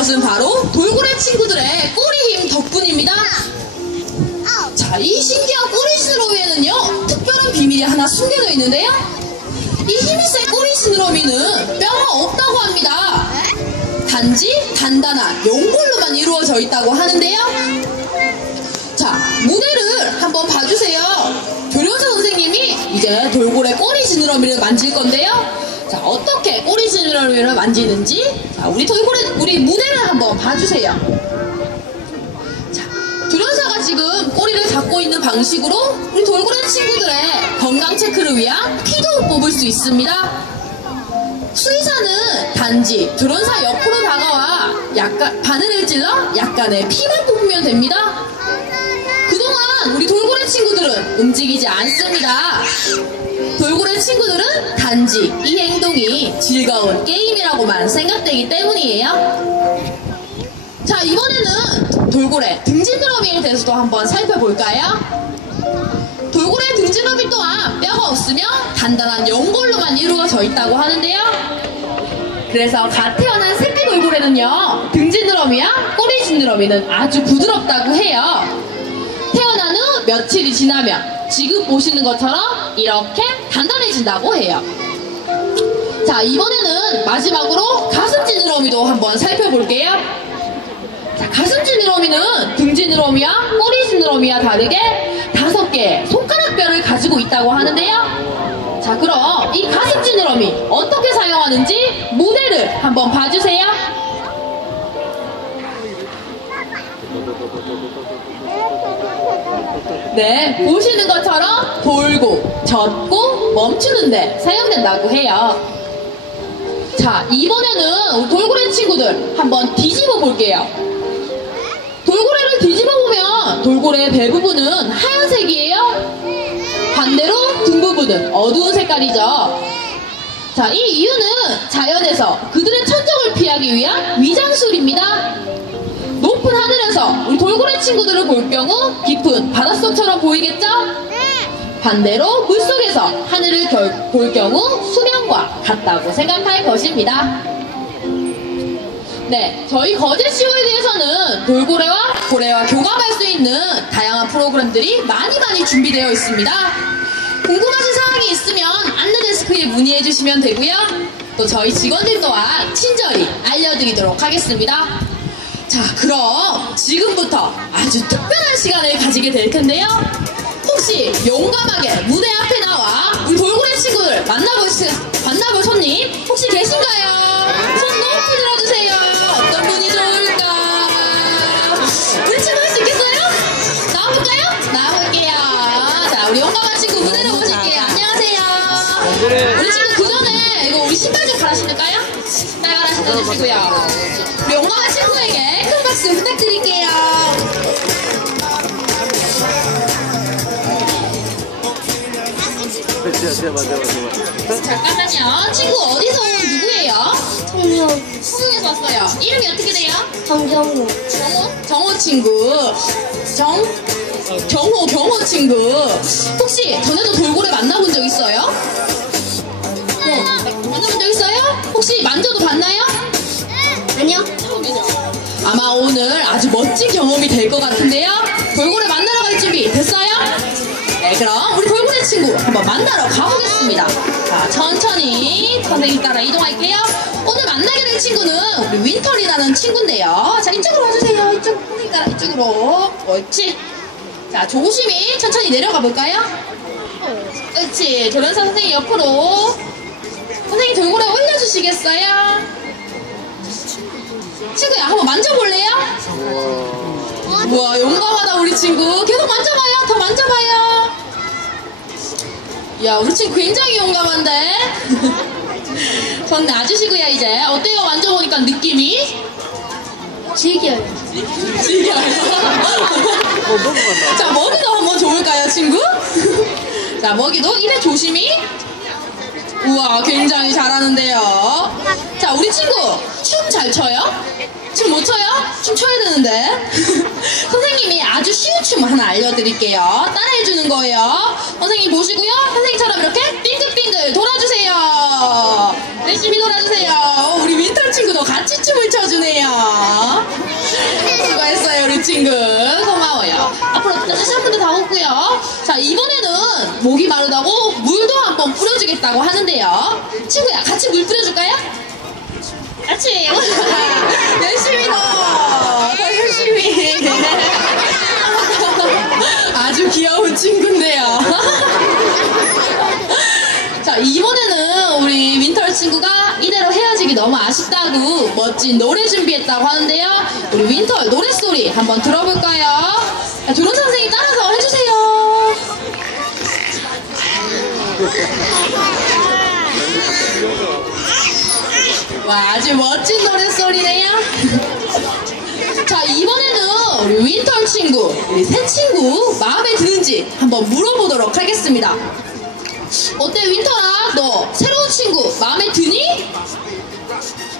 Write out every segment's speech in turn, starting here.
이것은 바로 돌고래 친구들의 꼬리 힘 덕분입니다. 자, 이 신기한 꼬리 스러미에는요 특별한 비밀이 하나 숨겨져 있는데요. 이 힘이 센 꼬리 스러미는 뼈가 없다고 합니다. 단지 단단한 연골로만 이루어져 있다고 하는데요. 자, 무대를 한번 봐주세요. 교련사 선생님이 이제 돌고래 꼬리 지느러미를 만질 건데요. 자, 어떻게 꼬리 지느러미를 만지는지 자, 우리 돌고래 우리 무대를 한번 봐주세요. 자, 교련사가 지금 꼬리를 잡고 있는 방식으로 우리 돌고래 친구들의 건강 체크를 위한 피도 뽑을 수 있습니다. 수의사는 단지 드론사 옆으로 다가와 약간 바늘을 찔러 약간의 피만 뽑으면 됩니다. 그동안 우리 돌고래 친구들은 움직이지 않습니다. 돌고래 친구들은 단지 이 행동이 즐거운 게임이라고만 생각되기 때문이에요. 자, 이번에는 돌고래 등지드러미에 대해서도 한번 살펴볼까요? 돌고래 등지러미 또한 뼈가 없으며 단단한 연골로만 이루어져 있다고 하는데요. 그래서 갓 태어난 새끼 돌고래는요, 등지느러미와 꼬리 지느러미는 아주 부드럽다고 해요. 후 며칠이 지나면 지금 보시는 것처럼 이렇게 단단해진다고 해요. 자, 이번에는 마지막으로 가슴 지느러미도 한번 살펴볼게요. 자, 가슴 지느러미는 등 지느러미와 꼬리 지느러미와 다르게 다섯 개의 손가락뼈를 가지고 있다고 하는데요. 자, 그럼 이 가슴 지느러미 어떻게 사용하는지 모델을 한번 봐주세요. 네, 보시는 것처럼 돌고, 젖고, 멈추는데 사용된다고 해요. 자, 이번에는 돌고래 친구들 한번 뒤집어 볼게요. 돌고래를 뒤집어 보면 돌고래의 배 부분은 하얀색이에요. 반대로 등 부분은 어두운 색깔이죠. 자, 이 이유는 자연에서 그들의 천적을 피하기 위한 위장술입니다. 하늘에서 우리 돌고래 친구들을 볼 경우 깊은 바닷속처럼 보이겠죠? 반대로 물속에서 하늘을 결- 볼 경우 수면과 같다고 생각할 것입니다. 네, 저희 거제 시호에 대해서는 돌고래와 고래와 교감할 수 있는 다양한 프로그램들이 많이 많이 준비되어 있습니다. 궁금하신 사항이 있으면 안내데스크에 문의해 주시면 되고요. 또 저희 직원들 또한 친절히 알려드리도록 하겠습니다. 자, 그럼 지금부터 아주 특별한 시간을 가지게 될 텐데요. 혹시 용감하게 무대 앞에 나와 우리 돌고래 친구들 만나볼, 시, 만나볼 손님 혹시 계신가요? 갈아 신어주시고요. 우리 용감한 친구에게 큰 박수 부탁드릴게요. 잠깐만요. 친구 어디서 온 누구예요? 청룡 홍콩에서 왔어요. 이름이 어떻게 돼요? 정정우 정호? 정호 친구. 정? 경호, 경호 친구. 혹시 전에도 돌고래 만나본 적 있어요? 네. 만나본 적 있어요? 혹시 만져도 봤나요? 아니요 아마 오늘 아주 멋진 경험이 될 것 같은데요. 돌고래 만나러 갈 준비 됐어요? 네, 그럼 우리 돌고래 친구 한번 만나러 가보겠습니다. 자, 천천히 선생님 따라 이동할게요. 오늘 만나게 될 친구는 우리 윈터리라는 친구인데요. 자, 이쪽으로 와주세요. 이쪽, 선생님 따라 이쪽으로. 옳지. 자, 조심히 천천히 내려가 볼까요? 옳지. 조련사 선생님 옆으로. 선생님 돌고래 올려주시겠어요? 친구야, 한번 만져볼래요? 우와 용감하다 우리 친구. 계속 만져봐요 더 만져봐요. 야 우리 친구 굉장히 용감한데? 손 놔주시고요 이제. 어때요? 만져보니까 느낌이? 즐겨요. 즐겨요. 자 머리도 한번 줘볼까요 친구? 자 먹이도 입에 조심히 우와 굉장히 잘하는데요 자 우리 친구 춤 잘 춰요? 춤 못 춰요? 춤 춰야 되는데 선생님이 아주 쉬운 춤 하나 알려드릴게요 따라해주는 거예요 선생님 보시고요 선생님처럼 이렇게 빙글빙글 돌아주세요 열심히 놀아주세요. 우리 윈터 친구도 같이 춤을 춰주네요. 수고했어요, 우리 친구. 고마워요. 앞으로 다시 한 번더 가볼고요. 자, 이번에는 목이 마르다고 물 뿌려주겠다고 하는데요. 친구야, 같이 물 뿌려줄까요? 같이. 열심히 넣어. 더 열심히. 아주 귀여운 친구인데요. 자, 이번에는 우리 윈터 친구가 이대로 헤어지기 너무 아쉽다고 멋진 노래 준비했다고 하는데요. 우리 윈터 노래소리 한번 들어볼까요? 자, 조론 선생님 따라서 해주세요. 와, 아주 멋진 노래소리네요. 자, 이번에는 우리 윈터 친구, 우리 새 친구 마음에 드는지 한번 물어보도록 하겠습니다. 어때 윈터야 너 새로운 친구 마음에 드니?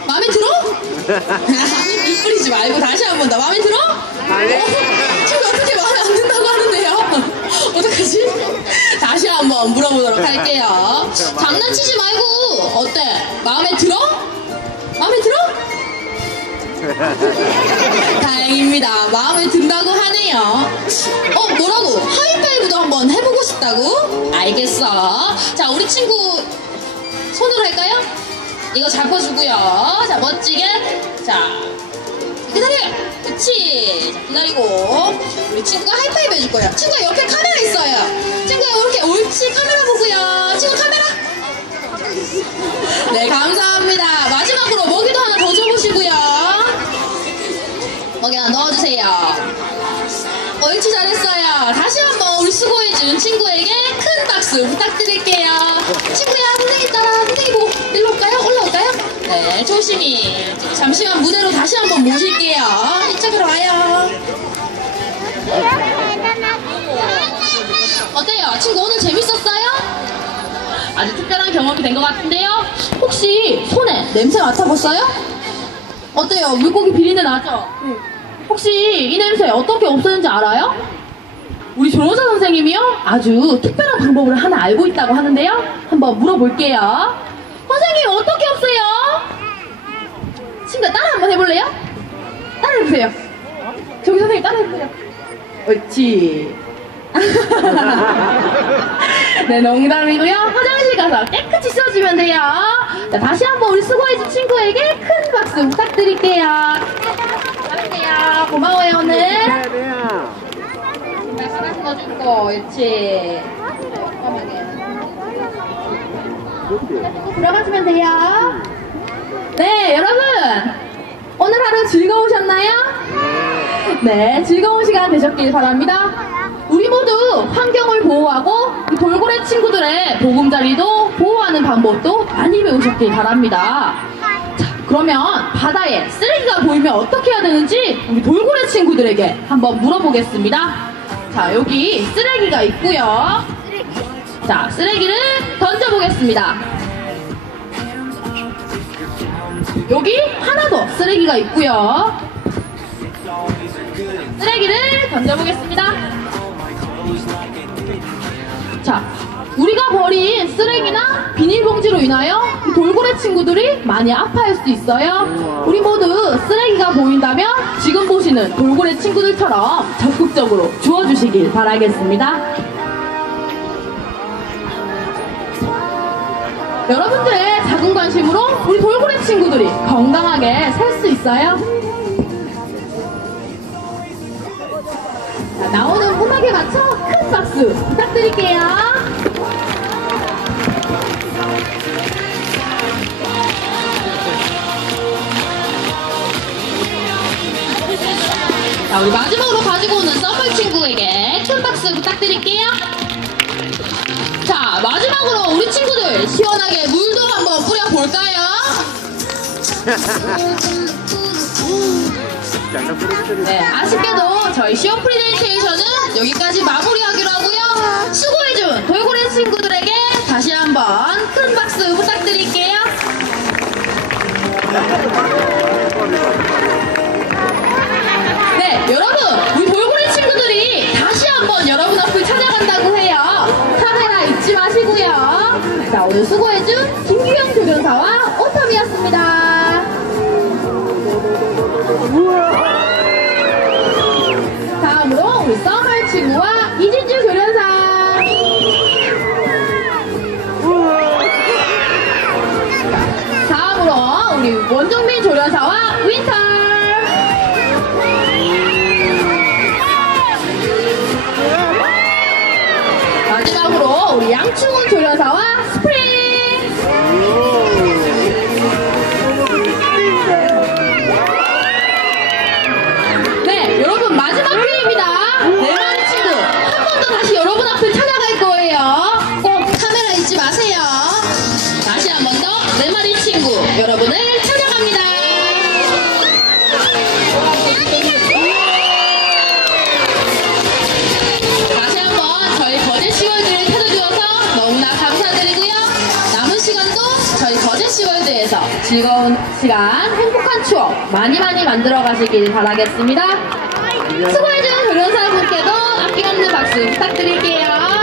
마음에 들어? 뿌리지 말고 다시 한 번 더 마음에 들어? 아니. 어? 친구 어떻게 마음에 안 든다고 하는데요? 어떡하지? 다시 한번 물어보도록 할게요 장난치지 말고 어때? 마음에 들어? 마음에 들어? 다행입니다. 마음에 든다고 하네요. 어, 뭐라고? 하이파이브도 한번 해보고 싶다고? 알겠어. 자, 우리 친구 손으로 할까요? 이거 잡아주고요. 자, 멋지게. 자, 기다려. 그치. 자, 기다리고. 우리 친구가 하이파이브 해줄 거예요. 친구가 옆에 카메라 있어요. 친구가 이렇게 옳지. 카메라 보고요. 친구 카메라. 네, 감사합니다. 마지막으로 먹이도 하나 더 줘보시고요. 먹이 하나 넣어주세요. 옳지 잘했어요. 다시 한번 우리 수고해준 친구에게 큰 박수 부탁드릴게요. 친구야, 선생님 따라 선생님 보고 일로 올까요? 올라올까요? 네, 조심히. 잠시만 무대로 다시 한번 모실게요. 이쪽으로 와요. 어때요? 친구 오늘? 아주 특별한 경험이 된 것 같은데요? 혹시 손에 냄새 맡아봤어요? 어때요? 물고기 비린내 나죠? 혹시 이 냄새 어떻게 없애는지 알아요? 우리 조로사 선생님이요? 아주 특별한 방법을 하나 알고 있다고 하는데요? 한번 물어볼게요. 선생님 어떻게 없애요? 친구 따라 한번 해볼래요? 따라 해보세요. 저기 선생님 따라 해보세요. 옳지. 네, 농담이고요. 화장실 가서 깨끗이 씻어주면 돼요. 자, 다시 한번 우리 수고해준 친구에게 큰 박수 부탁드릴게요. 잘했네요. 고마워요, 오늘. 네, 하나 신어주고, 그렇지. 또 들어가시면 돼요. 네, 여러분. 오늘 하루 즐거우셨나요? 네, 즐거운 시간 되셨길 바랍니다. 우리 모두 환경을 보호하고 이 돌고래 친구들의 보금자리도 보호하는 방법도 많이 배우셨길 바랍니다. 자, 그러면 바다에 쓰레기가 보이면 어떻게 해야 되는지 우리 돌고래 친구들에게 한번 물어보겠습니다. 자, 여기 쓰레기가 있고요. 자, 쓰레기를 던져보겠습니다. 여기 하나 더 쓰레기가 있고요. 쓰레기를 던져보겠습니다. 자, 우리가 버린 쓰레기나 비닐봉지로 인하여 이 돌고래 친구들이 많이 아파할 수 있어요. 우리 모두 쓰레기가 보인다면 지금 보시는 돌고래 친구들처럼 적극적으로 주워주시길 바라겠습니다. 여러분들의 작은 관심으로 우리 돌고래 친구들이 건강하게 살 수 있어요. 자, 음악에 맞춰 큰 박수 부탁드릴게요. 자, 우리 마지막으로 가지고 오는 썸블 친구에게 큰 박수 부탁드릴게요. 자, 마지막으로 우리 친구들 시원하게 물도 한번 뿌려볼까요? 네, 아쉽게도 저희 시원 프리젠테이션은 여기까지 마무리하기로 하고요. 수고해준 돌고래 친구들에게 다시 한번 큰 박수 부탁드릴게요. 네, 여러분, 우리 돌고래 친구들이 다시 한번 여러분 앞을 찾아간다고 해요. 카메라 잊지 마시고요. 자, 오늘 수고해준 김규영 교련사와 원종민 조련사와 윈터. 마지막으로 우리 양충훈 조련사와 거제시월드에서 즐거운 시간, 행복한 추억 많이 많이 만들어 가시길 바라겠습니다. 수고해준 교련사분께도 아낌없는 박수 부탁드릴게요.